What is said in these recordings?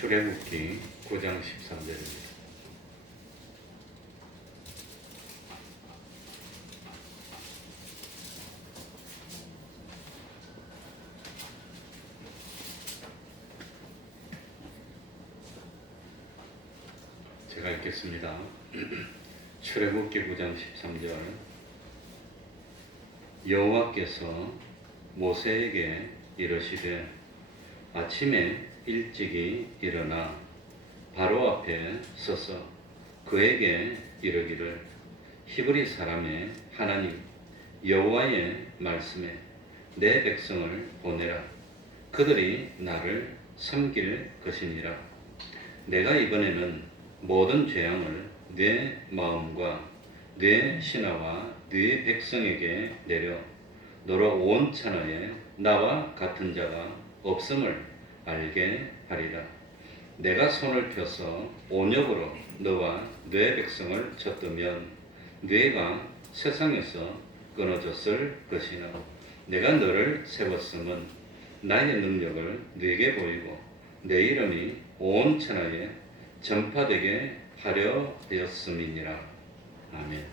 출애굽기 9장 13절입니다. 제가 읽겠습니다. 출애굽기 9장 13절. 여호와께서 모세에게 이르시되 아침에 일찍이 일어나 바로 앞에 서서 그에게 이르기를 히브리 사람의 하나님 여호와의 말씀에 내 백성을 보내라. 그들이 나를 섬길 것이니라. 내가 이번에는 모든 재앙을 네 마음과 네 신하와 네 백성에게 내려 너로 온 천하에 나와 같은 자가 없음을 알게 하리라. 내가 손을 펴서 온역으로 너와 네 백성을 쳤더면 네가 세상에서 끊어졌을 것이나 내가 너를 세웠음은 나의 능력을 네게 보이고 내 이름이 온 천하에 전파되게 하려 하였음이니라. 아멘.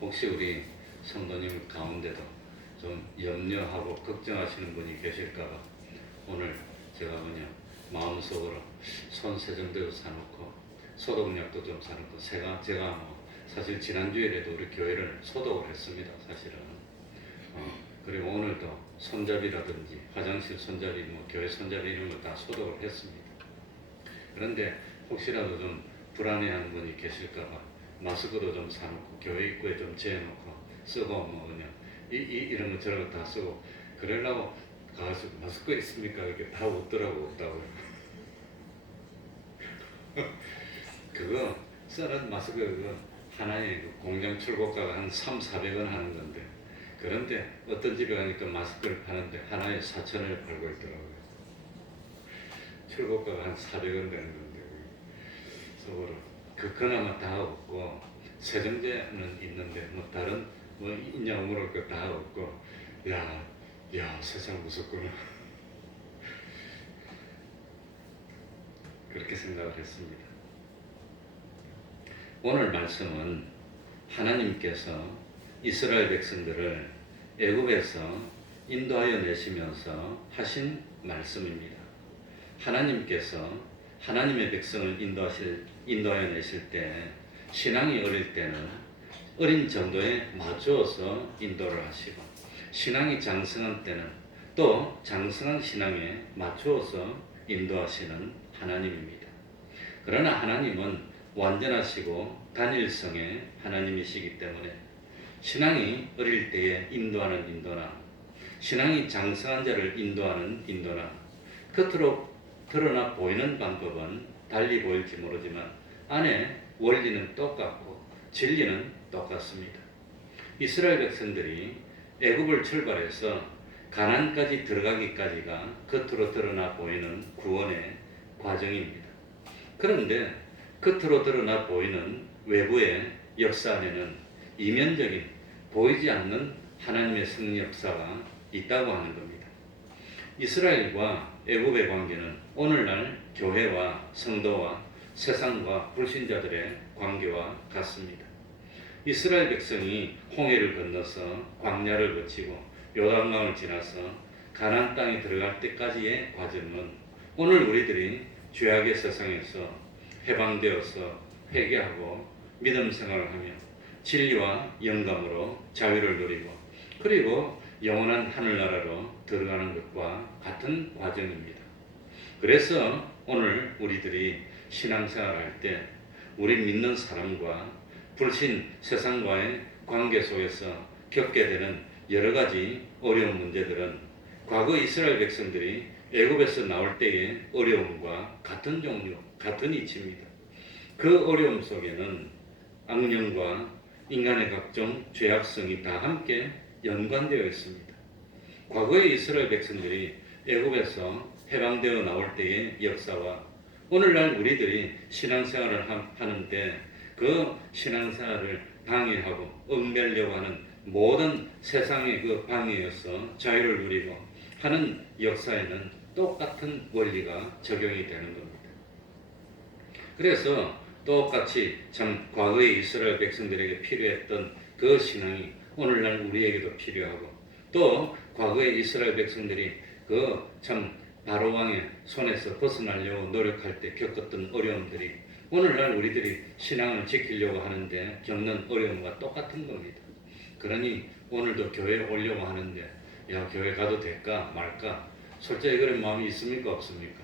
혹시 우리 성도님 가운데도 좀 염려하고 걱정하시는 분이 계실까봐 오늘 제가 마음속으로 손 세정대도 사놓고 소독약도 좀 사놓고 제가 사실 지난주에라도 우리 교회를 소독을 했습니다. 사실은 그리고 오늘도 손잡이라든지 화장실 손잡이 교회 손잡이 이런 거 다 소독을 했습니다. 그런데 혹시라도 좀 불안해하는 분이 계실까봐 마스크도 좀 사놓고 교회 입구에 좀 재놓고 쓰고 이런 거 저런 거 다 쓰고 그러려고 가서 마스크 있습니까? 이렇게 다 없더라고. 그거 쓰는 마스크 그거 하나에 공장 출고가가 한 300~400원 하는 건데 그런데 어떤 집에 가니까 마스크를 파는데 하나에 4,000원에 팔고 있더라고요. 출고가가 한 400원 되는 건데 속으로 그나마 다 없고 세정제는 있는데 다른 있냐고 물을 거 다 없고 야 세상 무섭구나 그렇게 생각을 했습니다. 오늘 말씀은 하나님께서 이스라엘 백성들을 애굽에서 인도하여 내시면서 하신 말씀입니다. 하나님께서 하나님의 백성을 인도하여 내실 때 신앙이 어릴 때는 어린 정도에 맞추어서 인도를 하시고 신앙이 장성한 때는 또 장성한 신앙에 맞추어서 인도하시는 하나님입니다. 그러나 하나님은 완전하시고 단일성의 하나님이시기 때문에 신앙이 어릴 때에 인도하는 인도나 신앙이 장성한 자를 인도하는 인도나 겉으로 드러나 보이는 방법은 달리 보일지 모르지만 안에 원리는 똑같고 진리는 똑같습니다. 이스라엘 백성들이 애굽을 출발해서 가나안까지 들어가기까지가 겉으로 드러나 보이는 구원의 과정입니다. 그런데 겉으로 드러나 보이는 외부의 역사 안에는 이면적인 보이지 않는 하나님의 승리 역사가 있다고 하는 겁니다. 이스라엘과 애굽의 관계는 오늘날 교회와 성도와 세상과 불신자들의 관계와 같습니다. 이스라엘 백성이 홍해를 건너서 광야를 거치고 요단강을 지나서 가나안 땅에 들어갈 때까지의 과정은 오늘 우리들이 죄악의 세상에서 해방되어서 회개하고 믿음 생활을 하며 진리와 영감으로 자유를 누리고 그리고 영원한 하늘나라로 들어가는 것과 같은 과정입니다. 그래서 오늘 우리들이 신앙생활을 할 때 우리 믿는 사람과 불신 세상과의 관계 속에서 겪게 되는 여러 가지 어려운 문제들은 과거 이스라엘 백성들이 애굽에서 나올 때의 어려움과 같은 종류, 같은 이치입니다. 그 어려움 속에는 악령과 인간의 각종 죄악성이 다 함께 연관되어 있습니다. 과거의 이스라엘 백성들이 애굽에서 해방되어 나올 때의 역사와 오늘날 우리들이 신앙생활을 하는데 그 신앙생활을 방해하고 얽매려고 하는 모든 세상의 그 방해여서 자유를 누리고 하는 역사에는 똑같은 원리가 적용이 되는 겁니다. 그래서 똑같이 참 과거의 이스라엘 백성들에게 필요했던 그 신앙이 오늘날 우리에게도 필요하고, 또 과거의 이스라엘 백성들이 그 참 바로 왕의 손에서 벗어나려고 노력할 때 겪었던 어려움들이 오늘날 우리들이 신앙을 지키려고 하는데 겪는 어려움과 똑같은 겁니다. 그러니 오늘도 교회에 오려고 하는데 야, 교회 가도 될까 말까, 솔직히 그런 마음이 있습니까 없습니까?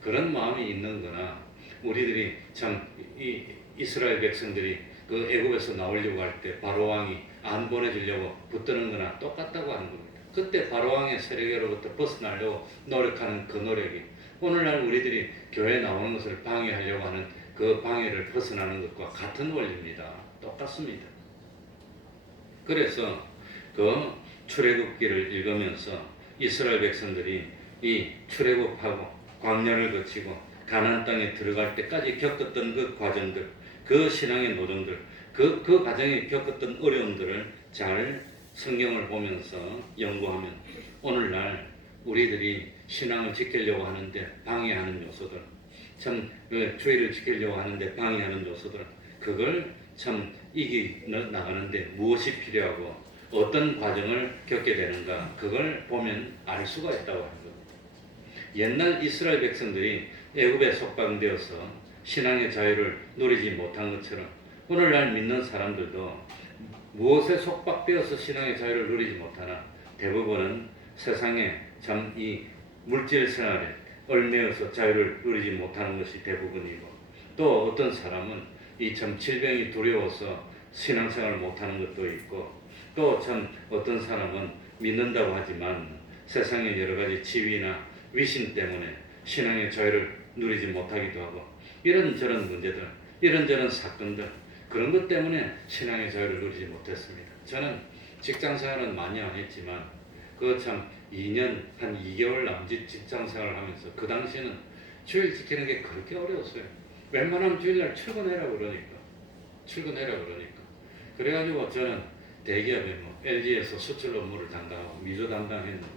그런 마음이 있는 거나 우리들이 참 이 이스라엘 백성들이 그 애굽에서 나오려고 할 때 바로 왕이 안 보내주려고 붙드는 거나 똑같다고 하는 겁니다. 그때 바로 왕의 세력으로부터 벗어나려고 노력하는 그 노력이 오늘날 우리들이 교회에 나오는 것을 방해하려고 하는 그 방해를 벗어나는 것과 같은 원리입니다. 똑같습니다. 그래서 그 출애굽기를 읽으면서 이스라엘 백성들이 이 출애굽하고 광야를 거치고 가나안 땅에 들어갈 때까지 겪었던 그 과정들, 그 신앙의 노정들, 그 과정에 겪었던 어려움들을 잘 성경을 보면서 연구하면 오늘날 우리들이 신앙을 지키려고 하는데 방해하는 요소들, 참 주의를 지키려고 하는데 방해하는 요소들, 그걸 참 이기 나가는데 무엇이 필요하고 어떤 과정을 겪게 되는가, 그걸 보면 알 수가 있다고 하는 겁니다. 옛날 이스라엘 백성들이 애굽에 속방되어서 신앙의 자유를 누리지 못한 것처럼 오늘날 믿는 사람들도 무엇에 속박되어서 신앙의 자유를 누리지 못하나 대부분은 세상에 참 이 물질 생활에 얽매여서 자유를 누리지 못하는 것이 대부분이고, 또 어떤 사람은 이 참 질병이 두려워서 신앙생활을 못하는 것도 있고, 또 참 어떤 사람은 믿는다고 하지만 세상의 여러 가지 지위나 위신 때문에 신앙의 자유를 누리지 못하기도 하고, 이런저런 문제들, 이런저런 사건들, 그런 것 때문에 신앙의 자유를 누리지 못했습니다. 저는 직장생활은 많이 안 했지만 그 참 2년 한 2개월 남짓 직장생활을 하면서 그 당시에는 주일 지키는 게 그렇게 어려웠어요. 웬만하면 주일날 출근해라 그러니까. 그래가지고 저는 대기업에 뭐 LG에서 수출 업무를 담당하고 미조 담당했는데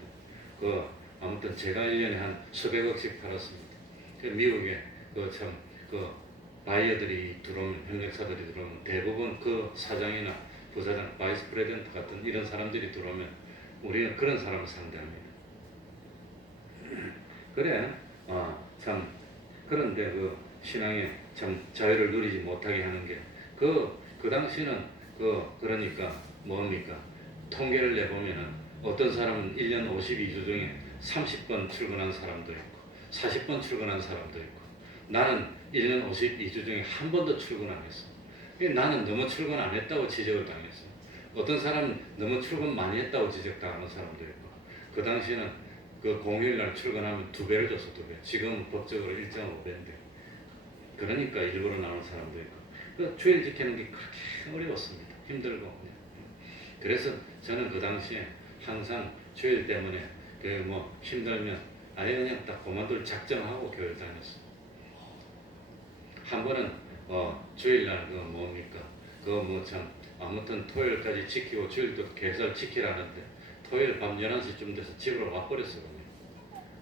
그 아무튼 제가 1년에 한 수백억씩 팔았습니다. 미국에 그 바이어들이 들어오면, 협력사들이 들어오면 대부분 그 사장이나 부사장, 바이스 프레젠트 같은 이런 사람들이 들어오면 우리는 그런 사람을 상대합니다. 그래, 참 그런데 그 신앙의 참 자유를 누리지 못하게 하는 게 그 당시는 그러니까 뭡니까? 통계를 내보면은 어떤 사람은 1년 52주 중에 30번 출근한 사람도 있고 40번 출근한 사람도 있고, 나는 1년 52주 중에 한 번도 출근 안 했어. 나는 너무 출근 안 했다고 지적을 당했어. 어떤 사람은 너무 출근 많이 했다고 지적당하는 사람도 있고, 그 당시에는 그 공휴일날 출근하면 2배를 줬어, 2배. 지금 법적으로 1.5배인데. 그러니까 일부러 나오는 사람도 있고. 그 주일 지키는 게 그렇게 어려웠습니다. 힘들고. 그래서 저는 그 당시에 항상 주일 때문에 뭐 힘들면 아예 그냥 딱 그만둘 작정하고 교회 다녔어. 한 번은 주일날 아무튼 토요일까지 지키고 주일도 계속 지키라는데 토요일 밤 11시쯤 돼서 집으로 와버렸어.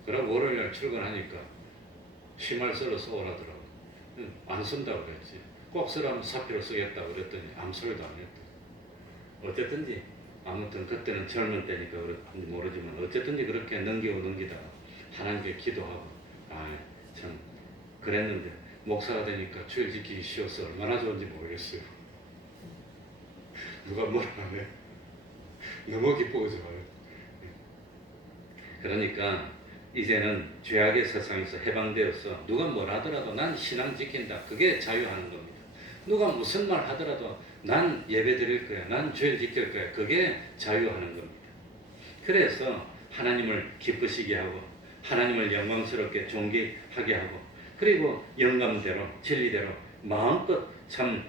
그러고 월요일날 출근하니까 심할서로 써오라더라고. 안 쓴다고 그랬지. 꼭 쓰라면 사표로 쓰겠다고 그랬더니 아무 소리도 안 했다. 어쨌든지 아무튼 그때는 젊은 때니까 그런지 모르지만 어쨌든지 그렇게 넘기다가 하나님께 기도하고 참 그랬는데, 목사가 되니까 주일 지키기 쉬워서 얼마나 좋은지 모르겠어요. 누가 뭐라 하네. 너무 기쁘고 좋아요. 그러니까 이제는 죄악의 세상에서 해방되어서 누가 뭐라 하더라도 난 신앙 지킨다. 그게 자유하는 겁니다. 누가 무슨 말 하더라도 난 예배 드릴 거야. 난 주일 지킬 거야. 그게 자유하는 겁니다. 그래서 하나님을 기쁘시게 하고 하나님을 영광스럽게 존귀하게 하고, 그리고 영감대로 진리대로 마음껏 참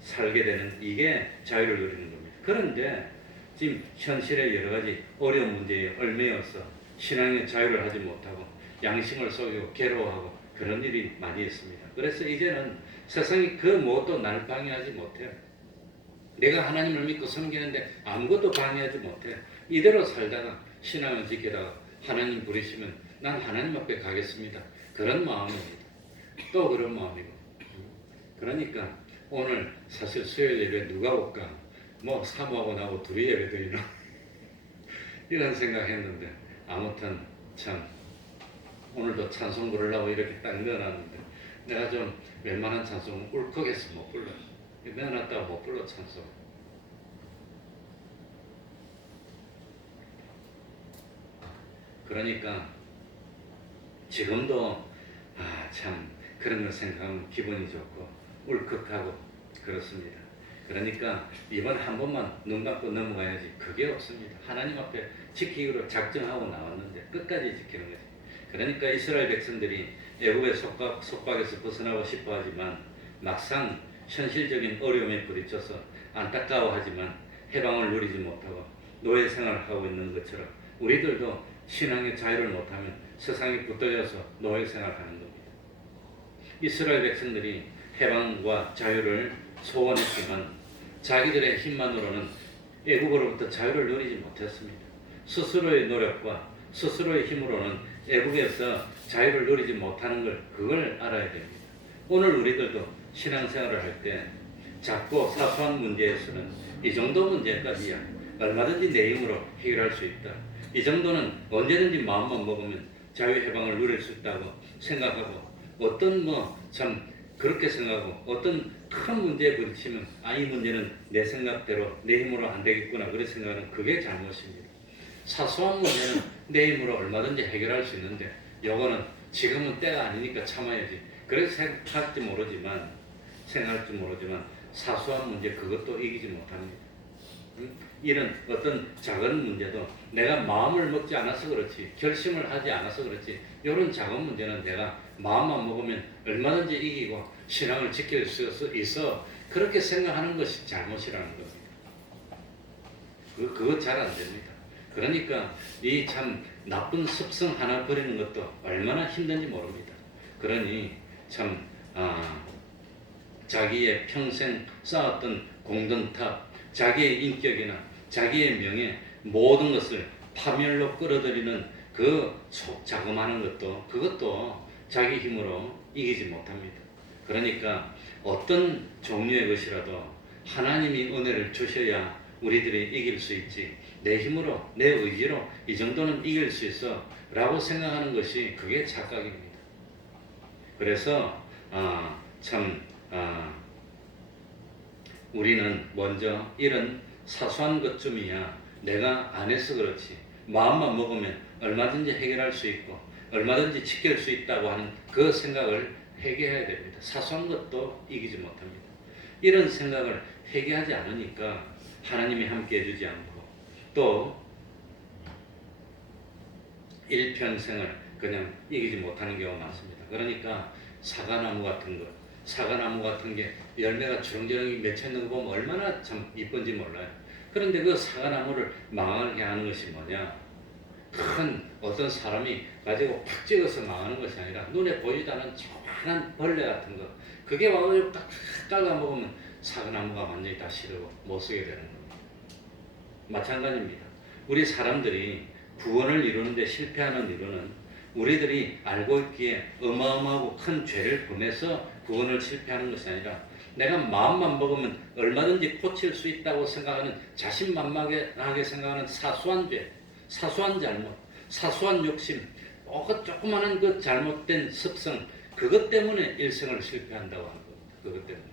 살게 되는, 이게 자유를 누리는 겁니다. 그런데 지금 현실의 여러 가지 어려운 문제에 얽매여서 신앙의 자유를 하지 못하고 양심을 속이고 괴로워하고 그런 일이 많이 있습니다. 그래서 이제는 세상이 그 무엇도 나를 방해하지 못해요. 내가 하나님을 믿고 섬기는데 아무것도 방해하지 못해. 이대로 살다가 신앙을 지키다가 하나님 부르시면 난 하나님 앞에 가겠습니다. 그런 마음입니다. 또 그런 마음이고. 그러니까 오늘 사실 수요일 예배 누가 올까? 뭐 사모하고 나하고 둘이 예배 드리나? 이런 생각했는데 아무튼 참 오늘도 찬송 부르려고 이렇게 딱 넣어놨는데 내가 좀 웬만한 찬송은 울컥해서 못 불러. 넣어놨다가 못 불러 찬송. 그러니까 지금도 참 그런 걸 생각하면 기분이 좋고 울컥하고 그렇습니다. 그러니까 이번 한 번만 눈 감고 넘어가야지 그게 없습니다. 하나님 앞에 지키기로 작정하고 나왔는데 끝까지 지키는 거지. 그러니까 이스라엘 백성들이 애굽의 속박에서 벗어나고 싶어 하지만 막상 현실적인 어려움에 부딪혀서 안타까워하지만 해방을 누리지 못하고 노예 생활을 하고 있는 것처럼 우리들도 신앙의 자유를 못하면 세상에 붙들려서 노예 생활하는 겁니다. 이스라엘 백성들이 해방과 자유를 소원했지만 자기들의 힘만으로는 애국으로부터 자유를 누리지 못했습니다. 스스로의 노력과 스스로의 힘으로는 애국에서 자유를 누리지 못하는 그걸 알아야 됩니다. 오늘 우리들도 신앙생활을 할 때 작고 사소한 문제에서는 이 정도 문제까지야 얼마든지 내 힘으로 해결할 수 있다. 이 정도는 언제든지 마음만 먹으면 자유해방을 누릴 수 있다고 생각하고 어떤 참 그렇게 생각하고 어떤 큰 문제에 부딪히면 이 문제는 내 생각대로 내 힘으로 안 되겠구나 그렇게 생각하는 그게 잘못입니다. 사소한 문제는 내 힘으로 얼마든지 해결할 수 있는데 요거는 지금은 때가 아니니까 참아야지 그래서 생각할지 모르지만 사소한 문제 그것도 이기지 못합니다. 이런 어떤 작은 문제도 내가 마음을 먹지 않아서 그렇지 결심을 하지 않아서 그렇지 이런 작은 문제는 내가 마음만 먹으면 얼마든지 이기고 신앙을 지킬 수 있어 그렇게 생각하는 것이 잘못이라는 겁니다. 그거 잘 안 됩니다. 그러니까 이 참 나쁜 습성 하나 버리는 것도 얼마나 힘든지 모릅니다. 그러니 참 자기의 평생 쌓았던 공든탑 자기의 인격이나 자기의 명예 모든 것을 파멸로 끌어들이는 그 자금하는 그것도 자기 힘으로 이기지 못합니다. 그러니까 어떤 종류의 것이라도 하나님이 은혜를 주셔야 우리들이 이길 수 있지 내 힘으로 내 의지로 이 정도는 이길 수 있어 라고 생각하는 것이 그게 착각입니다. 그래서 우리는 먼저 이런 사소한 것쯤이야 내가 안 해서 그렇지 마음만 먹으면 얼마든지 해결할 수 있고 얼마든지 지킬 수 있다고 하는 그 생각을 회개해야 됩니다. 사소한 것도 이기지 못합니다. 이런 생각을 회개하지 않으니까 하나님이 함께 해주지 않고 또 일평생을 그냥 이기지 못하는 경우가 많습니다. 그러니까 사과나무 같은 게 열매가 주렁주렁이 맺혀 있는 거 보면 얼마나 참 이쁜지 몰라요. 그런데 그 사과나무를 망하게 하는 것이 뭐냐? 큰 어떤 사람이 가지고 팍 찍어서 망하는 것이 아니라 눈에 보이지 않는 조그만한 벌레 같은 거 그게 와서 딱 잘라 먹으면 사과나무가 완전히 다 시들고 못 쓰게 되는 겁니다. 마찬가지입니다. 우리 사람들이 구원을 이루는데 실패하는 이유는 우리들이 알고 있기에 어마어마하고 큰 죄를 범해서 구원을 실패하는 것이 아니라 내가 마음만 먹으면 얼마든지 고칠 수 있다고 생각하는 자신만만하게 생각하는 사소한 죄, 사소한 잘못, 사소한 욕심, 그 조그마한 그 잘못된 습성 그것 때문에 일생을 실패한다고 하는 겁니다. 그것 때문에.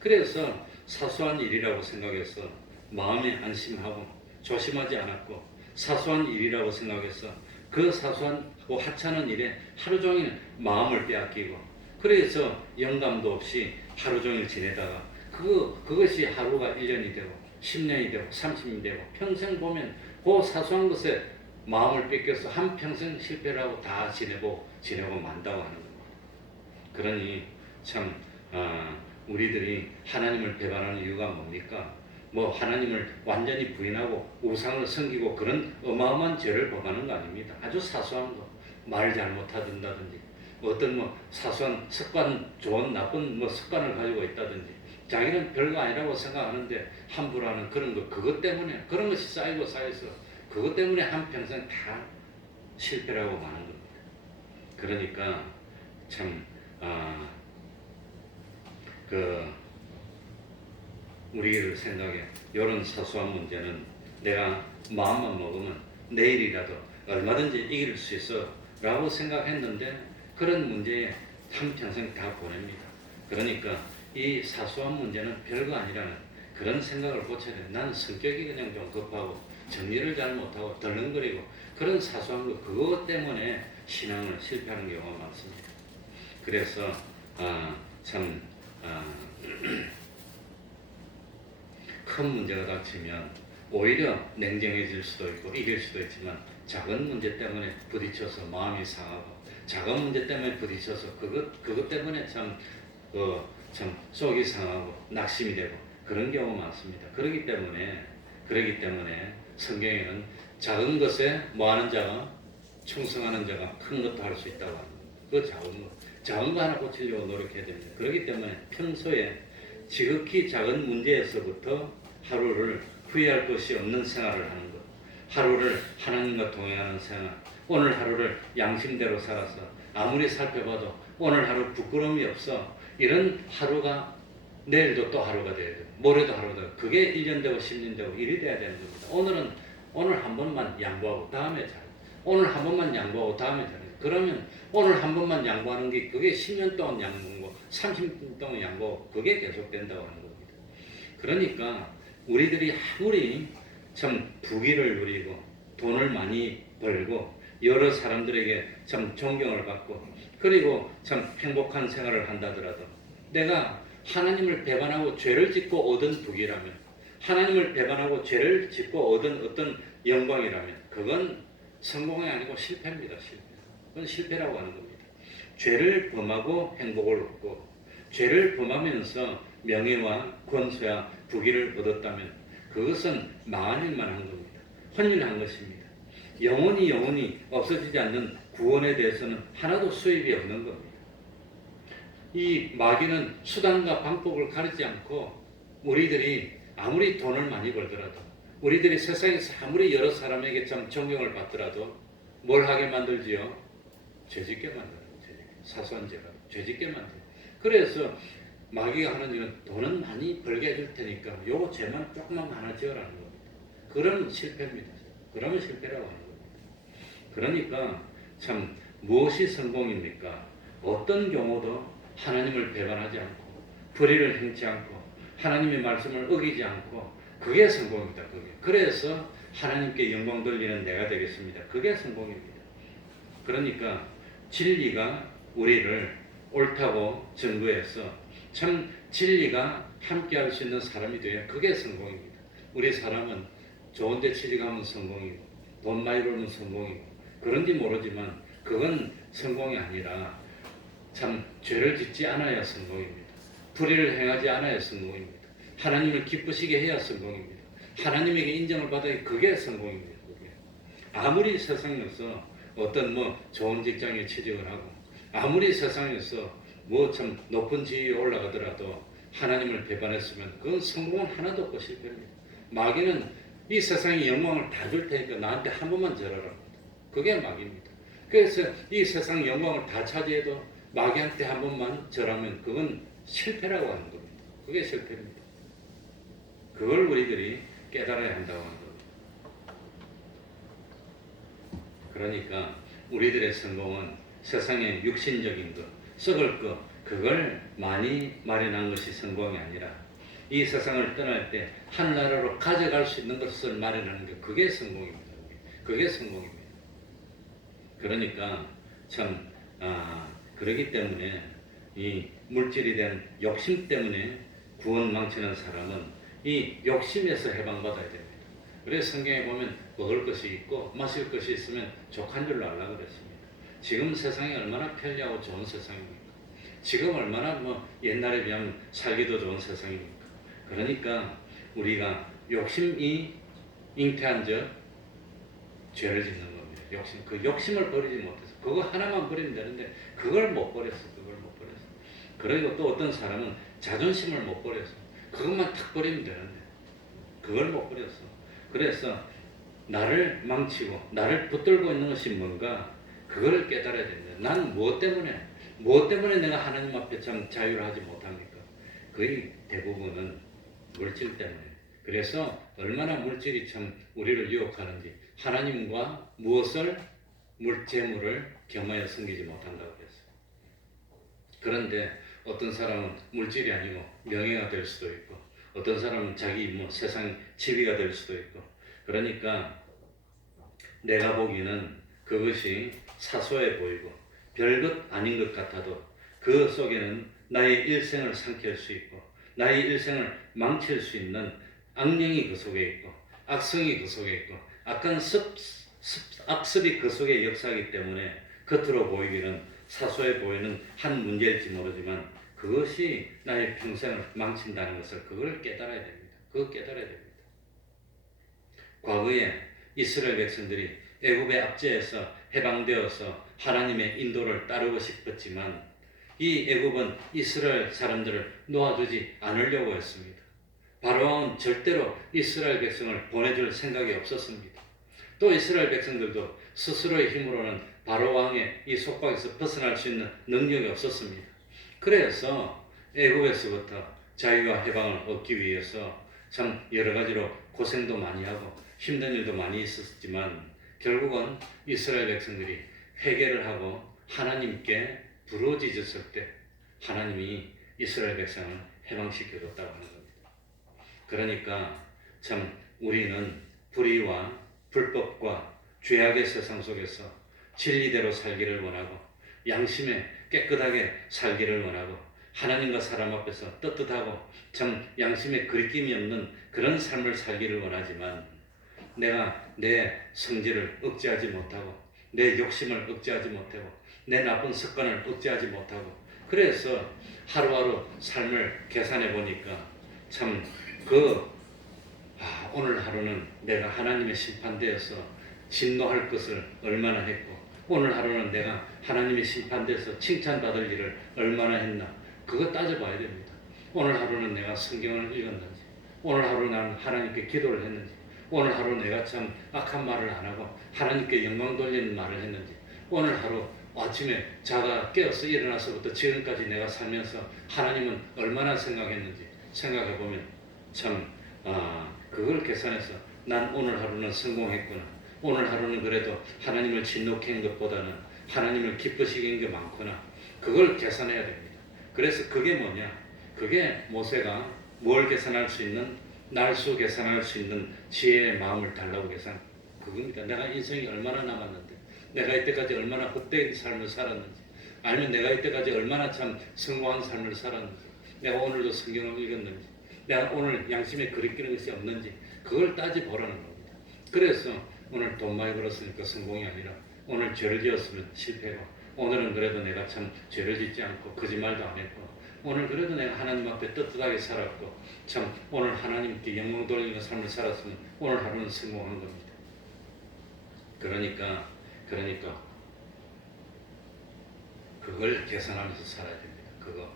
그래서 사소한 일이라고 생각해서 마음에 안심하고 조심하지 않았고 사소한 일이라고 생각해서 그 사소하고 하찮은 일에 하루 종일 마음을 빼앗기고 그래서 영감도 없이 하루 종일 지내다가 그것이 하루가 1년이 되고 10년이 되고 30년이 되고 평생 보면 그 사소한 것에 마음을 뺏겨서 한평생 실패를 하고 다 지내고 만다고 하는 겁니다. 그러니 참 우리들이 하나님을 배반하는 이유가 뭡니까? 하나님을 완전히 부인하고 우상을 섬기고 그런 어마어마한 죄를 범하는 거 아닙니다. 아주 사소한 거, 말 잘못하든다든지 어떤 사소한 습관, 좋은 나쁜 습관을 가지고 있다든지 자기는 별거 아니라고 생각하는데 함부로 하는 그런 거, 그것 때문에 그런 것이 쌓이고 쌓여서 그것 때문에 한평생 다 실패라고 하는 겁니다. 그러니까 참 우리를 생각해 이런 사소한 문제는 내가 마음만 먹으면 내일이라도 얼마든지 이길 수 있어 라고 생각했는데 그런 문제에 한평생 다 보냅니다. 그러니까 이 사소한 문제는 별거 아니라는 그런 생각을 고쳐야 돼. 나는 성격이 그냥 좀 급하고 정리를 잘 못하고 덜렁거리고 그런 사소한 거 그것 때문에 신앙을 실패하는 경우가 많습니다. 그래서 참 큰 문제가 닥치면 오히려 냉정해질 수도 있고 이길 수도 있지만 작은 문제 때문에 부딪혀서 마음이 상하고 작은 문제 때문에 부딪혀서 그것 때문에 참 속이 상하고 낙심이 되고 그런 경우가 많습니다. 그렇기 때문에 성경에는 작은 것에 뭐하는 자가 충성하는 자가 큰 것도 할 수 있다고 합니다. 그 작은 거 하나 고치려고 노력해야 됩니다. 그렇기 때문에 평소에 지극히 작은 문제에서부터 하루를 후회할 것이 없는 생활을 하는 것, 하루를 하나님과 동행하는 생활, 오늘 하루를 양심대로 살아서 아무리 살펴봐도 오늘 하루 부끄러움이 없어 이런 하루가 내일도 또 하루가 돼야 돼요. 모레도 하루가 돼요. 그게 1년 되고 10년 되고 일이 돼야 되는 겁니다. 오늘 한 번만 양보하고 다음에 잘해. 오늘 한 번만 양보하고 다음에 잘해. 그러면 오늘 한 번만 양보하는 게 그게 10년 동안 양보하고 30년 동안 양보하고 그게 계속된다고 하는 겁니다. 그러니까 우리들이 아무리 참 부귀를 누리고 돈을 많이 벌고 여러 사람들에게 참 존경을 받고 그리고 참 행복한 생활을 한다더라도 내가 하나님을 배반하고 죄를 짓고 얻은 부귀라면 하나님을 배반하고 죄를 짓고 얻은 어떤 영광이라면 그건 성공이 아니고 실패입니다. 실패. 그건 실패라고 하는 겁니다. 죄를 범하고 행복을 얻고 죄를 범하면서 명예와 권세와 부귀를 얻었다면 그것은 망한 일만 한 겁니다. 혼인한 것입니다. 영원히 없어지지 않는 구원에 대해서는 하나도 수입이 없는 겁니다. 이 마귀는 수단과 방법을 가리지 않고 우리들이 아무리 돈을 많이 벌더라도 우리들이 세상에서 아무리 여러 사람에게 참 존경을 받더라도 뭘 하게 만들지요? 죄짓게 만들어요. 사소한 죄가 죄짓게 만들어요. 그래서 마귀가 하는 일은 돈은 많이 벌게 해줄 테니까 요거 죄만 조금만 하나 지어라는 겁니다. 그러면 실패입니다. 그러면 실패라고 하는 겁니다. 그러니까 참 무엇이 성공입니까? 어떤 경우도 하나님을 배반하지 않고 불의를 행치 않고 하나님의 말씀을 어기지 않고 그게 성공입니다. 그게. 그래서 하나님께 영광 돌리는 내가 되겠습니다. 그게 성공입니다. 그러니까 진리가 우리를 옳다고 증거해서 참 진리가 함께할 수 있는 사람이 되어야 그게 성공입니다. 우리 사람은 좋은 데 취직하면 성공이고 돈 많이 벌면 성공이고 그런지 모르지만 그건 성공이 아니라 참 죄를 짓지 않아야 성공입니다. 불의를 행하지 않아야 성공입니다. 하나님을 기쁘시게 해야 성공입니다. 하나님에게 인정을 받아야 그게 성공입니다. 그게. 아무리 세상에서 어떤 좋은 직장에 취직을 하고 아무리 세상에서 참 높은 지위에 올라가더라도 하나님을 배반했으면 그건 성공은 하나도 없고 실패입니다. 마귀는 이 세상의 영광을 다 줄 테니까 나한테 한 번만 절하라. 그게 마귀입니다. 그래서 이 세상 영광을 다 차지해도 마귀한테 한 번만 절하면 그건 실패라고 하는 겁니다. 그게 실패입니다. 그걸 우리들이 깨달아야 한다고 하는 겁니다. 그러니까 우리들의 성공은 세상의 육신적인 것, 썩을 것, 그걸 많이 마련한 것이 성공이 아니라 이 세상을 떠날 때 하늘나라로 가져갈 수 있는 것을 마련하는 게 그게 성공입니다. 그게 성공입니다. 그러니까 참 그러기 때문에 이 물질이 된 욕심 때문에 구원 망치는 사람은 이 욕심에서 해방받아야 됩니다. 그래서 성경에 보면 먹을 것이 있고 마실 것이 있으면 족한 줄로 알라 그랬습니다. 지금 세상이 얼마나 편리하고 좋은 세상입니까? 지금 얼마나 옛날에 비하면 살기도 좋은 세상입니까? 그러니까 우리가 욕심이 잉태한 적 죄를 짓는 겁니다. 욕심. 그 욕심을 버리지 못해서 그거 하나만 버리면 되는데 그걸 못 버렸어. 그리고 또 어떤 사람은 자존심을 못 버렸어. 그것만 탁 버리면 되는데 그걸 못 버렸어. 그래서 나를 망치고 나를 붙들고 있는 것이 뭔가 그거를 깨달아야 됩니다. 나는 무엇 때문에 내가 하나님 앞에 참 자유를 하지 못합니까? 거의 대부분은 물질 때문에. 그래서 얼마나 물질이 참 우리를 유혹하는지 하나님과 무엇을 재물을 겸하여 섬기지 못한다고 그랬어요. 그런데 어떤 사람은 물질이 아니고 명예가 될 수도 있고 어떤 사람은 자기 세상 지위가 될 수도 있고 그러니까 내가 보기에는 그것이 사소해 보이고 별것 아닌 것 같아도 그 속에는 나의 일생을 상쾌할 수 있고 나의 일생을 망칠 수 있는 악령이 그 속에 있고 악성이 그 속에 있고 악한 악습이 그 속에 역사하기 때문에 겉으로 보이기는 사소해 보이는 한 문제일지 모르지만 그것이 나의 평생을 망친다는 것을 그걸 깨달아야 됩니다. 그거 깨달아야 됩니다. 과거에 이스라엘 백성들이 애굽의 압제에서 해방되어서 하나님의 인도를 따르고 싶었지만 이 애굽은 이스라엘 사람들을 놓아두지 않으려고 했습니다. 바로왕은 절대로 이스라엘 백성을 보내줄 생각이 없었습니다. 또 이스라엘 백성들도 스스로의 힘으로는 바로왕의 이 속박에서 벗어날 수 있는 능력이 없었습니다. 그래서 애굽에서부터 자유와 해방을 얻기 위해서 참 여러 가지로 고생도 많이 하고 힘든 일도 많이 있었지만 결국은 이스라엘 백성들이 회개를 하고 하나님께 부르짖었을 때 하나님이 이스라엘 백성을 해방시켜줬다고 하는 겁니다. 그러니까 참 우리는 불의와 불법과 죄악의 세상 속에서 진리대로 살기를 원하고 양심에 깨끗하게 살기를 원하고 하나님과 사람 앞에서 떳떳하고 참 양심에 거리낌이 없는 그런 삶을 살기를 원하지만 내가 내 성질을 억제하지 못하고 내 욕심을 억제하지 못하고 내 나쁜 습관을 억제하지 못하고 그래서 하루하루 삶을 계산해 보니까 참 오늘 하루는 내가 하나님의 심판대에서 진노할 것을 얼마나 했고 오늘 하루는 내가 하나님의 심판대에서 칭찬받을 일을 얼마나 했나 그거 따져봐야 됩니다. 오늘 하루는 내가 성경을 읽었는지 오늘 하루 나는 하나님께 기도를 했는지 오늘 하루 내가 참 악한 말을 안 하고 하나님께 영광 돌리는 말을 했는지 오늘 하루 아침에 자가 깨어서 일어나서부터 지금까지 내가 살면서 하나님은 얼마나 생각했는지 생각해보면 참 그걸 계산해서 난 오늘 하루는 성공했구나. 오늘 하루는 그래도 하나님을 진노케 한 것보다는 하나님을 기쁘시게 한 게 많구나. 그걸 계산해야 됩니다. 그래서 그게 뭐냐? 그게 모세가 뭘 계산할 수 있는 날수 계산할 수 있는 지혜의 마음을 달라고 계산 그겁니다. 내가 인생이 얼마나 남았는데 내가 이때까지 얼마나 헛된 삶을 살았는지 아니면 내가 이때까지 얼마나 참 성공한 삶을 살았는지 내가 오늘도 성경을 읽었는지 내가 오늘 양심에 거리끼는 것이 없는지 그걸 따져보라는 겁니다. 그래서 오늘 돈 많이 벌었으니까 성공이 아니라 오늘 죄를 지었으면 실패고 오늘은 그래도 내가 참 죄를 짓지 않고 거짓말도 안 했고 오늘 그래도 내가 하나님 앞에 떳떳하게 살았고 참 오늘 하나님께 영광 돌리는 삶을 살았으면 오늘 하루는 성공한 겁니다. 그러니까 그걸 계산하면서 살아야 됩니다. 그거.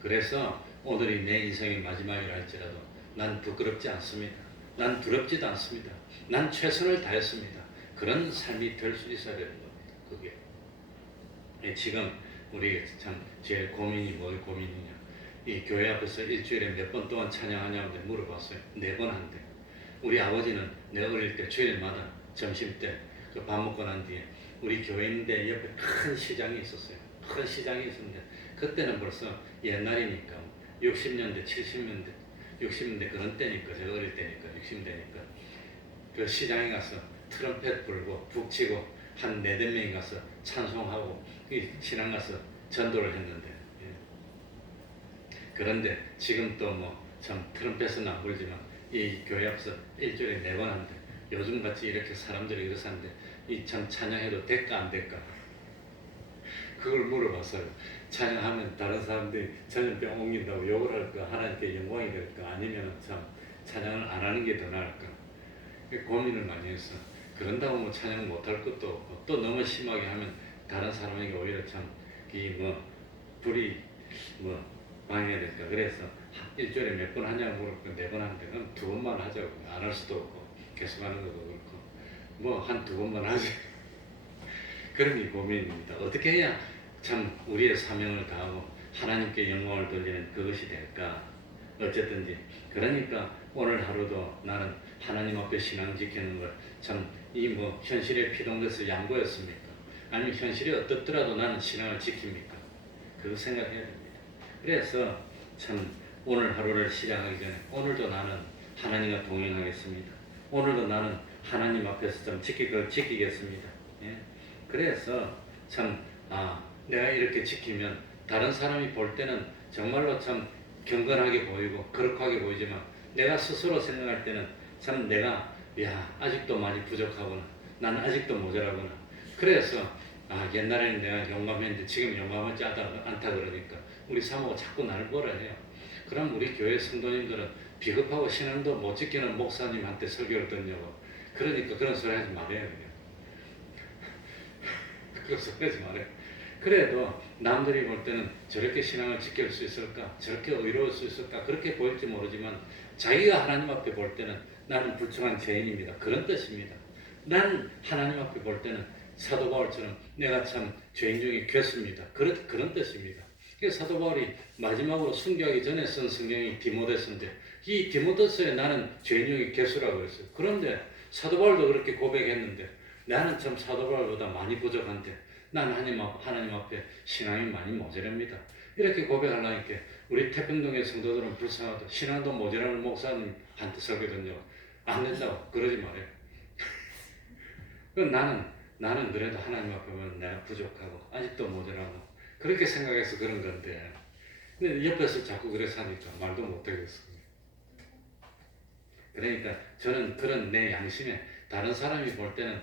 그래서 오늘이 내 인생의 마지막이라 할지라도 난 부끄럽지 않습니다. 난 두렵지도 않습니다. 난 최선을 다했습니다. 그런 삶이 될 수 있어야 되는 겁니다. 그게. 지금 우리 참 제일 고민이 뭘 고민이냐. 이 교회 앞에서 일주일에 몇 번 동안 찬양하냐고 물어봤어요. 4번 한대. 우리 아버지는 내가 어릴 때 주일마다 점심 때 그 밥 먹고 난 뒤에 우리 교회 있는데 옆에 큰 시장이 있었어요. 큰 시장이 있었는데 그때는 벌써 옛날이니까 60년대, 70년대, 60년대 그런 때니까 제가 어릴 때니까 60대니까 그 시장에 가서 트럼펫 불고 북치고 한 4-5명이 가서 찬송하고 이 신앙 가서 전도를 했는데 그런데 지금 또 참 트럼펫은 안 불지만 이 교회 앞에서 일주일에 4번 한대. 요즘 같이 이렇게 사람들이 이렇게 사는데 이 참 찬양해도 될까 안 될까? 그걸 물어봤어요. 찬양하면 다른 사람들이 전염병 옮긴다고 욕을 할까? 하나님께 영광이 될까? 아니면 참 찬양을 안 하는 게 더 나을까? 고민을 많이 했어. 그런다고 찬양 못할 것도 없고 또 너무 심하게 하면 다른 사람에게 오히려 참 이 불이 방해가 될까. 그래서 일주일에 몇 번 하냐고 물었고 4번 하는데 그럼 2번만 하자고. 안 할 수도 없고 계속 하는 것도 그렇고 뭐 한 2번만 하지. 그런 게 고민입니다. 어떻게 해야 참 우리의 사명을 다하고 하나님께 영광을 돌리는 그것이 될까. 어쨌든지 그러니까 오늘 하루도 나는 하나님 앞에 신앙 지키는 걸 참 이 뭐 현실에 피동돼서 양보였습니까? 아니면 현실이 어떻더라도 나는 신앙을 지킵니까? 그거 생각해야 됩니다. 그래서 참 오늘 하루를 시작하기 전에 오늘도 나는 하나님과 동행하겠습니다. 오늘도 나는 하나님 앞에서 좀 지키겠습니다. 예? 그래서 참 내가 이렇게 지키면 다른 사람이 볼 때는 정말로 참 경건하게 보이고 거룩하게 보이지만 내가 스스로 생각할 때는 참 내가 아직도 많이 부족하구나. 난 아직도 모자라구나. 그래서 옛날에는 내가 용감했는데 지금 용감하지 않다 그러니까 우리 사모가 자꾸 나를 뭐라 해요. 그럼 우리 교회 성도님들은 비겁하고 신앙도 못 지키는 목사님한테 설교를 듣냐고. 그러니까 그런 소리 하지 말아요. 그런 소리 하지 말아요. 그래도 남들이 볼 때는 저렇게 신앙을 지킬 수 있을까? 저렇게 의로울 수 있을까? 그렇게 보일지 모르지만 자기가 하나님 앞에 볼 때는 나는 불충한 죄인입니다. 그런 뜻입니다. 난 하나님 앞에 볼 때는 사도 바울처럼 내가 참 죄인 중에 괴수입니다. 그런 뜻입니다. 사도 바울이 마지막으로 순교하기 전에 쓴 성경이 디모데서인데 이 디모데서에 나는 죄인 중에 괴수라고 했어요. 그런데 사도 바울도 그렇게 고백했는데 나는 참 사도 바울보다 많이 부족한데 나는 하나님 앞에 신앙이 많이 모자랍니다. 이렇게 고백하려니까 우리 태평동의 성도들은 불쌍하다. 신앙도 모자라는 목사님한테 설교 듣냐고. 안 된다고. 그러지 말아요. 나는 그래도 하나님 앞에 보면 내가 부족하고 아직도 모자라고 그렇게 생각해서 그런 건데 근데 옆에서 자꾸 그래서 하니까 말도 못하겠어요. 그러니까 저는 그런 내 양심에 다른 사람이 볼 때는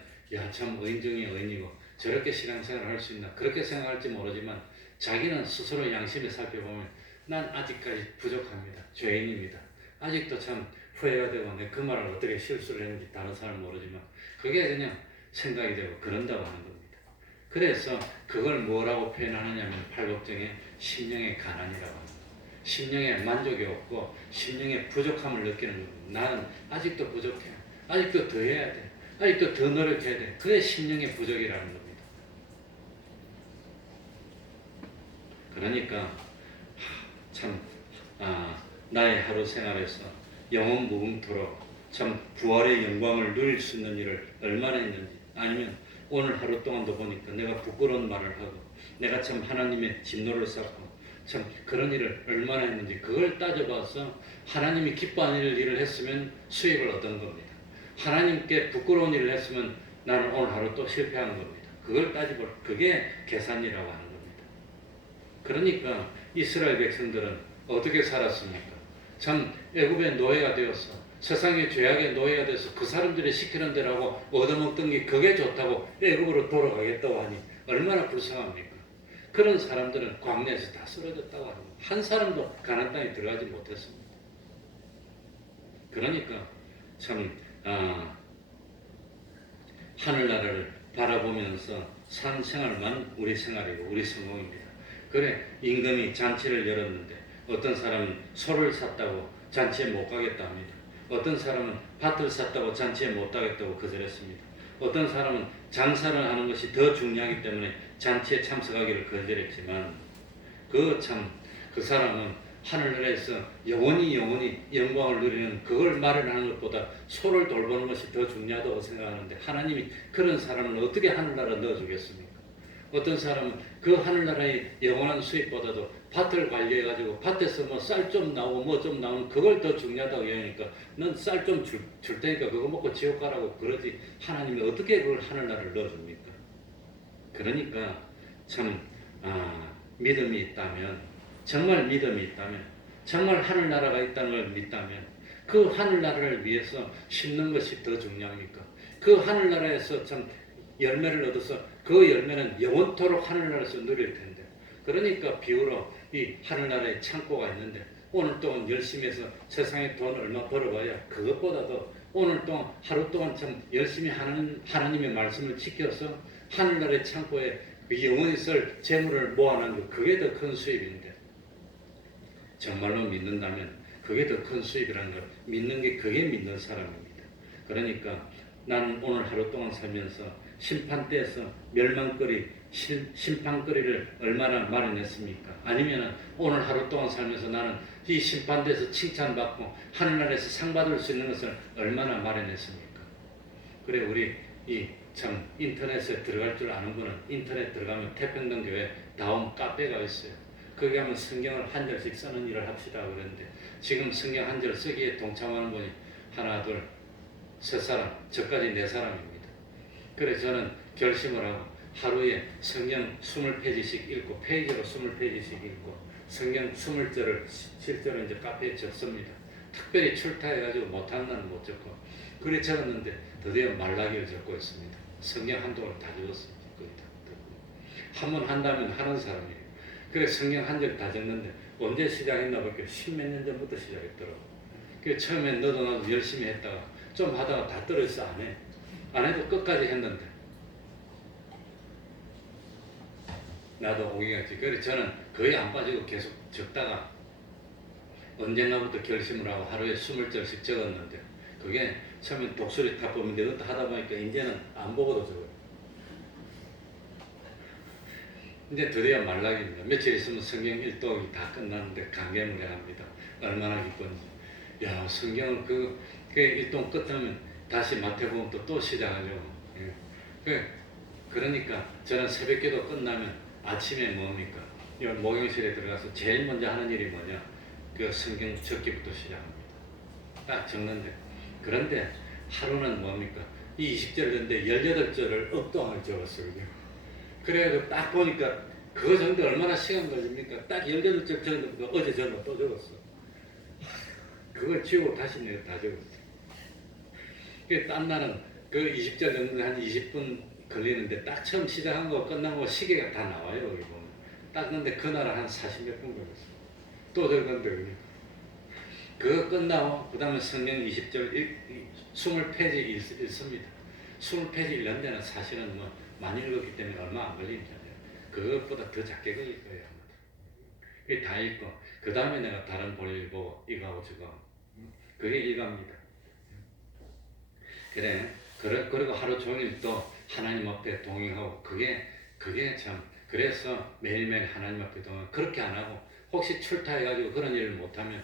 참 의인 중에 의인이고 저렇게 신앙생활을 할 수 있나 그렇게 생각할지 모르지만 자기는 스스로 양심에 살펴보면 난 아직까지 부족합니다. 죄인입니다. 아직도 참 후회가 되고 내 그 말을 어떻게 실수를 했는지 다른 사람은 모르지만 그게 그냥 생각이 되고 그런다고 하는 겁니다. 그래서 그걸 뭐라고 표현하느냐면 팔복정의 심령의 가난이라고 합니다. 심령에 만족이 없고 심령의 부족함을 느끼는 겁니다. 나는 아직도 부족해. 아직도 더 해야 돼. 아직도 더 노력해야 돼. 그게 심령의 부족이라는 겁니다. 그러니까 참 나의 하루 생활에서 영원 무궁토록 참 부활의 영광을 누릴 수 있는 일을 얼마나 했는지 아니면 오늘 하루 동안도 보니까 내가 부끄러운 말을 하고 내가 참 하나님의 진노를 쌓고 참 그런 일을 얼마나 했는지 그걸 따져봐서 하나님이 기뻐하는 일을 했으면 수익을 얻은 겁니다. 하나님께 부끄러운 일을 했으면 나는 오늘 하루 또 실패하는 겁니다. 그걸 따져볼 그게 계산이라고 하는 겁니다. 그러니까 이스라엘 백성들은 어떻게 살았습니까? 참 애굽의 노예가 되어서 세상의 죄악의 노예가 돼서 그 사람들이 시키는 대로 하고 얻어먹던 게 그게 좋다고 애굽으로 돌아가겠다고 하니 얼마나 불쌍합니까? 그런 사람들은 광야에서 다 쓰러졌다고 합니다. 한 사람도 가나안 땅에 들어가지 못했습니다. 그러니까 참 하늘나라를 바라보면서 산 생활만 우리 생활이고 우리 성공입니다. 그래 임금이 잔치를 열었는데 어떤 사람은 소를 샀다고 잔치에 못 가겠다 합니다. 어떤 사람은 밭을 샀다고 잔치에 못 가겠다고 거절했습니다. 어떤 사람은 장사를 하는 것이 더 중요하기 때문에 잔치에 참석하기를 거절했지만 그 사람은 하늘나라에서 영원히 영광을 누리는 그걸 마련하는 것보다 소를 돌보는 것이 더 중요하다고 생각하는데 하나님이 그런 사람을 어떻게 하늘나라 넣어주겠습니까? 어떤 사람은 그 하늘나라의 영원한 수입보다도 밭을 관리해가지고 밭에서 뭐 쌀 좀 나오고 뭐 좀 나오는 그걸 더 중요하다고 얘기하니까 넌 쌀 좀 줄 테니까 그거 먹고 지옥 가라고 그러지 하나님이 어떻게 그걸 하늘나라를 넣어줍니까? 그러니까 참 믿음이 있다면 정말 믿음이 있다면 정말 하늘나라가 있다는 걸 믿다면 그 하늘나라를 위해서 심는 것이 더 중요합니까? 그 하늘나라에서 참 열매를 얻어서 그 열매는 영원토록 하늘나라에서 누릴 텐데 그러니까 비유로 이 하늘나라에 창고가 있는데 오늘 동안 열심히 해서 세상에 돈 얼마 벌어봐야 그것보다도 오늘 동안 하루 동안 참 열심히 하는 하나님의 말씀을 지켜서 하늘나라의 창고에 영원히 쓸 재물을 모아놓은 것 그게 더 큰 수입인데 정말로 믿는다면 그게 더 큰 수입이라는 걸 믿는 게 그게 믿는 사람입니다. 그러니까 나는 오늘 하루 동안 살면서 심판대에서 멸망거리, 심판거리를 얼마나 마련했습니까? 아니면은 오늘 하루 동안 살면서 나는 이 심판대에서 칭찬받고 하늘나라에서 상 받을 수 있는 것을 얼마나 마련했습니까? 그래 우리 이 참 인터넷에 들어갈 줄 아는 분은 인터넷 들어가면 태평동교회 다음 카페가 있어요. 거기 가면 성경을 한 절씩 쓰는 일을 합시다 그랬는데 지금 성경 한 절 쓰기에 동참하는 분이 하나 둘 세 사람, 저까지 네 사람입니다. 그래서 저는 결심을 하고 하루에 성경 20페이지씩 읽고 페이지로 20페이지씩 읽고 성경 20절을 실제로 이제 카페에 적습니다. 특별히 출타해가지고 못하는 날은 못 적고 그래 적었는데 드디어 말라기를 적고 있습니다. 성경 한 동을 다 적었습니다. 한 번 한다면 하는 사람이에요. 그래 성경 한 절 다 적는데 언제 시작했나 볼게요. 10몇 년 전부터 시작했더라고. 그 처음엔 너도 나도 열심히 했다가 좀 하다가 다 떨어져서 안 해. 안 해도 끝까지 했는데 나도 오기같이. 그래 저는 거의 안 빠지고 계속 적다가 언젠가부터 결심을 하고 하루에 20절씩 적었는데 그게 처음엔 독수리 타법인데 그것도 하다 보니까 이제는 안 보고도 적어요. 이제 드디어 말락입니다. 며칠 있으면 성경 1독이 다 끝났는데 강개무량합니다. 얼마나 기쁜지. 야 성경을 그 1독 끝하면 다시 마태복음 또 시작하죠. 예. 그러니까 저는 새벽기도 끝나면 아침에 뭡니까? 목욕실에 들어가서 제일 먼저 하는 일이 뭐냐? 그 성경 적기부터 시작합니다. 딱 적는데 그런데 하루는 뭡니까? 이 20절인데 18절을 엉뚱하게 적었어요. 그래가지고 딱 보니까 그거 정도 얼마나 시간 걸립니까? 딱 18절 적었는데 어제 저는 또 적었어. 그걸 지우고 다시 내가 다 적었어. 딴 날은 그 20절 정도 한 20분 걸리는데 딱 처음 시작한 거 끝난 거 시계가 다 나와요. 여기 보면. 딱 근데 그날은 한 40몇 분 걸렸어. 또 적었는데 그거 끝나고 그 다음에 성경 20절 20페이지 읽습니다. 20페이지 읽는 데는 사실은 뭐 많이 읽었기 때문에 얼마 안 걸립니다. 그것보다 더 작게 걸릴 거예요. 그게 다 읽고 그 다음에 내가 다른 볼일 보고 이거하고 저거 그게 일갑니다. 그래 그리고 하루 종일 또 하나님 앞에 동행하고 그게 참 그래서 매일매일 하나님 앞에 동행 그렇게 안 하고 혹시 출타해가지고 그런 일을 못하면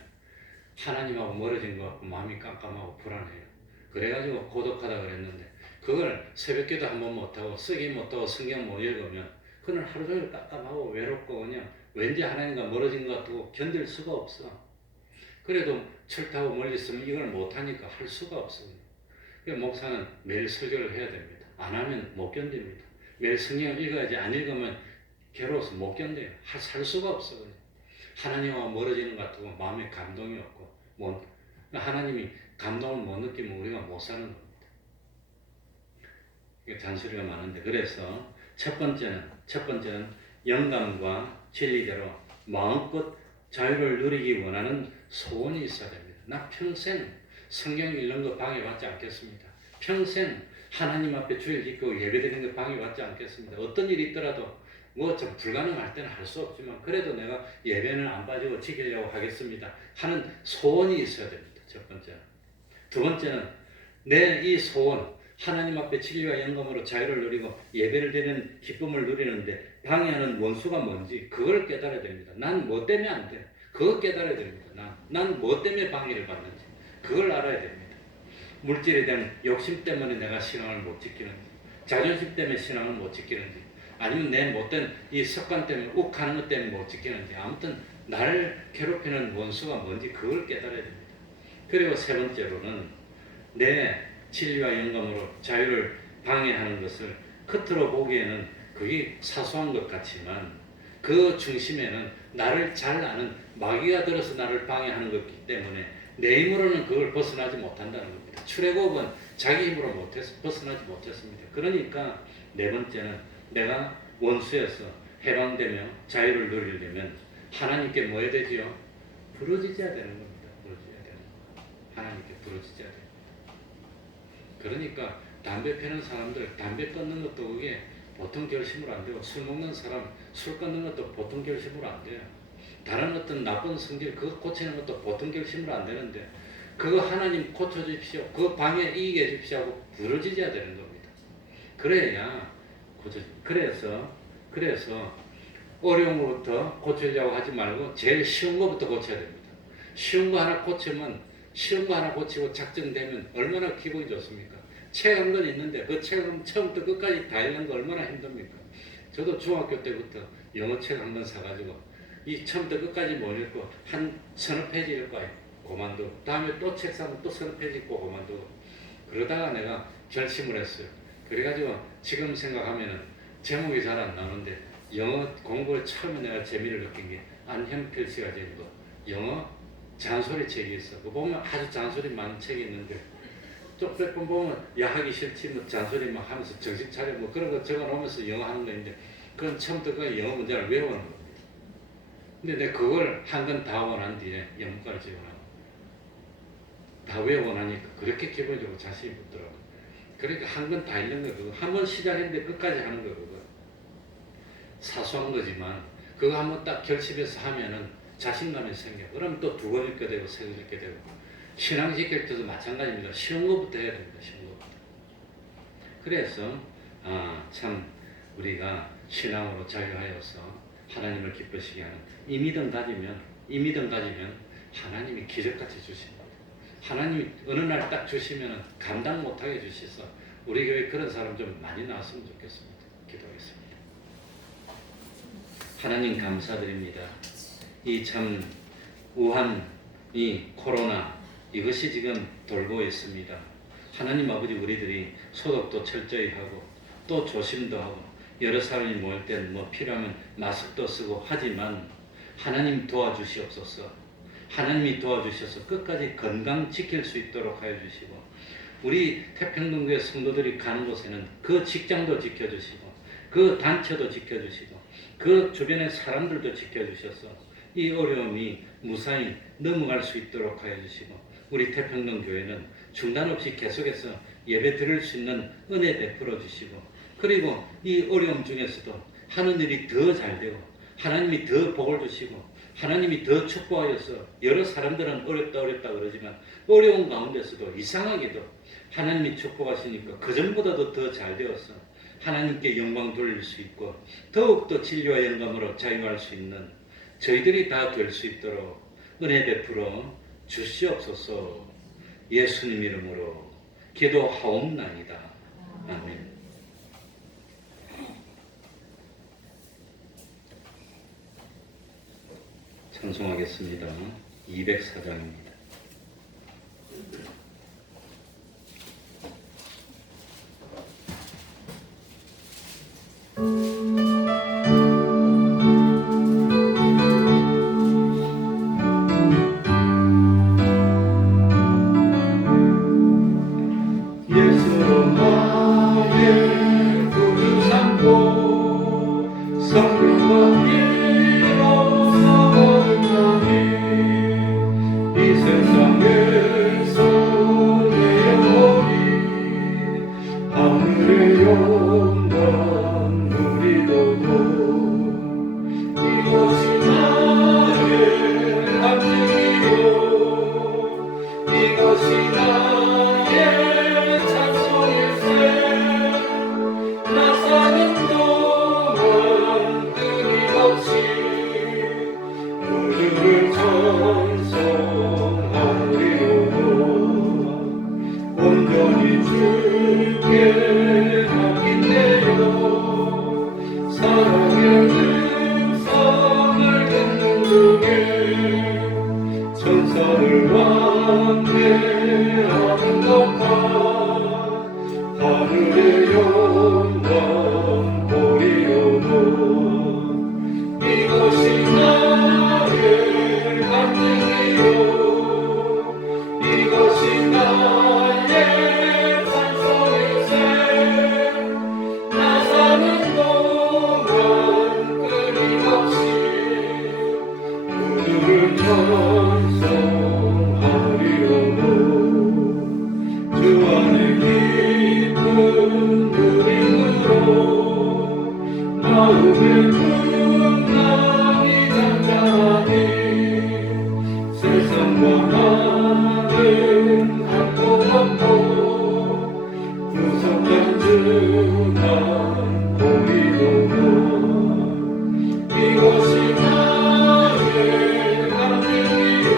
하나님하고 멀어진 것 같고 마음이 깜깜하고 불안해요. 그래가지고 고독하다 그랬는데 그걸 새벽기도 한번 못하고 쓰기 못하고 성경 못 읽으면 그는 하루 종일 깜깜하고 외롭고 그냥 왠지 하나님과 멀어진 것 같고 견딜 수가 없어. 그래도 철타고 멀리 있으면 이걸 못하니까 할 수가 없어요. 목사는 매일 설교를 해야 됩니다. 안 하면 못 견딥니다. 매일 성경을 읽어야지 안 읽으면 괴로워서 못 견뎌요. 살 수가 없어. 하나님과 멀어지는 것 같고 마음에 감동이 없고 하나님이 감동을 못 느끼면 우리가 못 사는 겁니다. 이게 잔소리가 많은데 그래서 첫 번째는 영감과 진리대로 마음껏 자유를 누리기 원하는 소원이 있어야 됩니다. 나 평생 성경 읽는 거 방해받지 않겠습니다. 평생 하나님 앞에 주일 짓고 예배드리는 거 방해받지 않겠습니다. 어떤 일이 있더라도 뭐 좀 불가능할 때는 할 수 없지만 그래도 내가 예배는 안 빠지고 지키려고 하겠습니다 하는 소원이 있어야 됩니다. 첫 번째는. 두 번째는 내 이 소원 하나님 앞에 진리와 영감으로 자유를 누리고 예배를 드리는 기쁨을 누리는데 방해하는 원수가 뭔지 그걸 깨달아야 됩니다. 난 뭐 때문에 안 돼? 그거 깨달아야 됩니다. 난 뭐 때문에 방해를 받는지 그걸 알아야 됩니다. 물질에 대한 욕심 때문에 내가 신앙을 못 지키는지 자존심 때문에 신앙을 못 지키는지 아니면 내 못된 이 습관 때문에 욱하는 것 때문에 못 지키는지 아무튼 나를 괴롭히는 원수가 뭔지 그걸 깨달아야 됩니다. 그리고 세 번째로는 내 진리와 영감으로 자유를 방해하는 것을 겉으로 보기에는 그게 사소한 것 같지만 그 중심에는 나를 잘 아는 마귀가 들어서 나를 방해하는 것이기 때문에 내 힘으로는 그걸 벗어나지 못한다는 겁니다. 출애굽은 자기 힘으로 벗어나지 못했습니다. 그러니까 네 번째는 내가 원수에서 해방되며 자유를 누리려면 하나님께 뭐 해야 되지요? 부르짖어야 되는 겁니다. 부르짖어야 되는 거. 하나님께 부르짖어야 됩니다. 그러니까 담배 피는 사람들 담배 끊는 것도 그게 보통 결심으로 안 되고 술 먹는 사람 술 끊는 것도 보통 결심으로 안 돼요. 다른 어떤 나쁜 성질 그거 고치는 것도 보통 결심으로 안 되는데 그거 하나님 고쳐주십시오. 그 방해 이기게 해주십시오 하고 부르짖어야 되는 겁니다. 그래야 고쳐. 그래서 어려운 것부터 고치려고 하지 말고 제일 쉬운 것부터 고쳐야 됩니다. 쉬운 거 하나 고치고 작정되면 얼마나 기분이 좋습니까? 책 한 권 있는데 그 책은 처음부터 끝까지 다 읽는 거 얼마나 힘듭니까? 저도 중학교 때부터 영어 책 한 권 사가지고 이 처음부터 끝까지 못 읽고 한 서너 페이지 읽고 그만두고 다음에 또 책 사면 또 서너 페이지 읽고 그만두고 그러다가 내가 결심을 했어요. 그래가지고 지금 생각하면은 제목이 잘 안 나오는데 영어 공부를 처음에 내가 재미를 느낀 게 안현필 씨가 지은 거 영어 잔소리 책이 있어. 그거 보면 아주 잔소리 많은 책이 있는데 쭉 몇 번 보면 야 하기 싫지 뭐 잔소리 막 하면서 정신 차려 뭐 그런 거 적어놓으면서 영어 하는 거 있는데 그건 처음부터 그 영어 문제를 외우는 겁니다. 근데 내가 그걸 한 권 다 원한 뒤에 영문과를 지원하고 다 외우고 나니까 그렇게 기본적으로 자신이 붙더라고. 그러니까 한 권 다 읽는 거 그거 한 번 시작했는데 끝까지 하는 거 그거 사소한 거지만 그거 한 번 딱 결심해서 하면은 자신감이 생겨. 그럼 또 두 번 읽게 되고 세 번 읽게 되고 신앙 지킬 때도 마찬가지입니다. 쉬운 것부터 해야 됩니다. 쉬운 것부터. 그래서 참 우리가 신앙으로 자유하여서 하나님을 기쁘시게 하는 이 믿음 가지면 하나님이 기적같이 주십니다. 하나님이 어느 날 딱 주시면 감당 못하게 주셔서 우리 교회 그런 사람 좀 많이 나왔으면 좋겠습니다. 기도하겠습니다. 하나님 감사드립니다. 이 참 우한 이 코로나 이것이 지금 돌고 있습니다. 하나님 아버지 우리들이 소독도 철저히 하고 또 조심도 하고 여러 사람이 모일 땐 뭐 필요하면 마스크도 쓰고 하지만 하나님 도와주시옵소서. 하나님이 도와주셔서 끝까지 건강 지킬 수 있도록 하여 주시고 우리 태평동교회 성도들이 가는 곳에는 그 직장도 지켜주시고 그 단체도 지켜주시고 그 주변의 사람들도 지켜주셔서 이 어려움이 무사히 넘어갈 수 있도록 하여 주시고 우리 태평동교회는 중단 없이 계속해서 예배 드릴 수 있는 은혜 베풀어 주시고 그리고 이 어려움 중에서도 하는 일이 더 잘 되고 하나님이 더 복을 주시고 하나님이 더 축복하여서 여러 사람들은 어렵다 그러지만 어려운 가운데서도 이상하게도 하나님이 축복하시니까 그전보다도 더 잘 되어서 하나님께 영광 돌릴 수 있고 더욱더 진리와 영감으로 자유할 수 있는 저희들이 다 될 수 있도록 은혜 베풀어 주시옵소서. 예수님 이름으로 기도하옵나이다. 아멘. 찬송하겠습니다. 204장입니다. 마음의 풍랑이 잠잠하게 순한 고리도로 이곳이 나의 강릉이요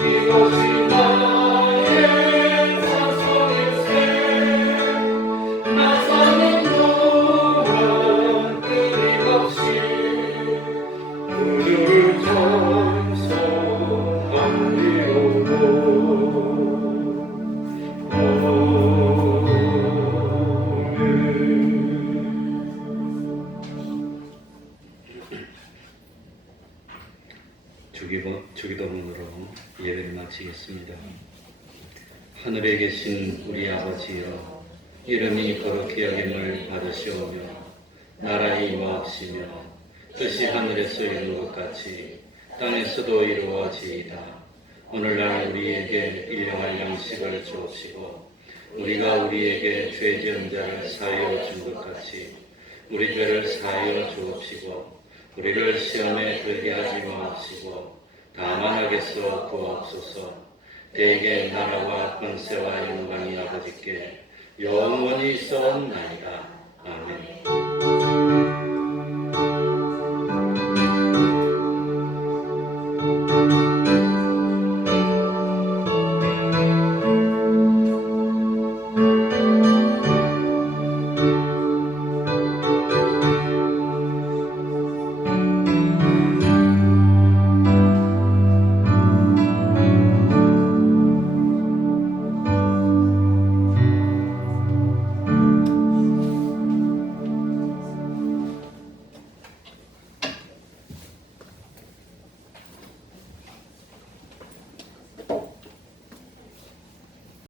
이곳이 나의 산성일세 나사는 동안 끊임없이 우주를 주기도문으로 예배를 마치겠습니다. 하늘에 계신 우리 아버지여, 이름이 거룩히 여김을 받으시오며 나라의 임하옵시며 뜻이 하늘에서 이루는 것 같이 땅에서도 이루어지이다. 오늘날 우리에게 일용할 양식을 주옵시고 우리가 우리에게 죄 지은 자를 사하여 준 것 같이 우리 죄를 사하여 주옵시고 우리를 시험에 들게 하지 마옵시고 다만 악에서 구하옵소서. 대개 나라와 권세와 영광이 아버지께 영원히 있사옵나이다. 아멘.